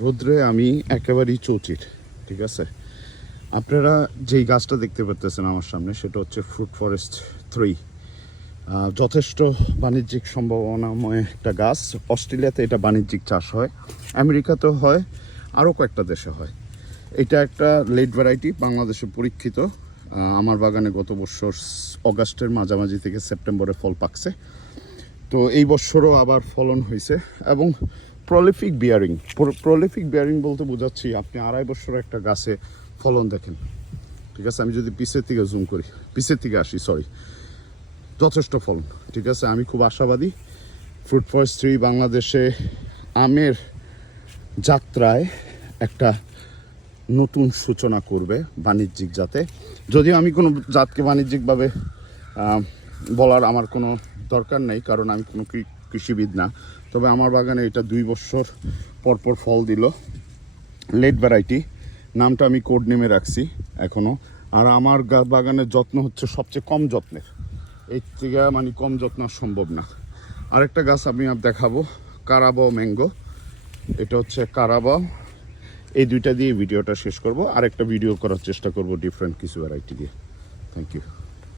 রোদ্রে আমি একেবারেই চৌচির, ঠিক আছে। আপনারা যেই গাছটা দেখতে পাচ্ছেন আমার সামনে, সেটা হচ্ছে ফ্রুট ফরেস্ট 3। যথেষ্ট বাণিজ্যিক সম্ভাবনাময় একটা গাছ। অস্ট্রেলিয়াতে এটা বাণিজ্যিক চাষ হয়, আমেরিকাতেও হয়, আরও কয়েকটা দেশে হয়। এটা একটা লেট ভ্যারাইটি, বাংলাদেশে পরীক্ষিত। আমার বাগানে গত বছর অগাস্টের মাঝামাঝি থেকে সেপ্টেম্বরে ফল পাকছে, তো এই বছরও আবার ফলন হয়েছে। এবং প্রলিফিক বিয়ারিং বলতে বোঝাচ্ছি আপনি 2.5 বছর একটা গাছে ফলন দেখেন, ঠিক আছে। আমি যদি পিছের থেকে আসি, যথেষ্ট ফলন, ঠিক আছে। আমি খুব আশাবাদী ফ্রুট ফরেস্ট 3 বাংলাদেশে আমের যাত্রায় একটা নতুন সূচনা করবে বাণিজ্যিক জাতে। যদিও আমি কোনো জাতকে বাণিজ্যিকভাবে বলার আমার কোনো দরকার নেই, কারণ আমি কোনো কৃষিবিদ না। তবে আমার বাগানে এটা 2 বছর পরপর ফল দিল। লেট ভ্যারাইটি, নামটা আমি কোড নেমে রাখছি এখনও। আর আমার বাগানের যত্ন হচ্ছে সবচেয়ে কম যত্নের, এই থেকে কম যত্ন সম্ভব না। আরেকটা গাছ আমি দেখাবো, কারাবাও ম্যাঙ্গো। এটা হচ্ছে কারাবাও। এই দুইটা দিয়ে ভিডিওটা শেষ করব, আরেকটা ভিডিও করার চেষ্টা করব ডিফারেন্ট কিছু ভ্যারাইটি দিয়ে। Thank you.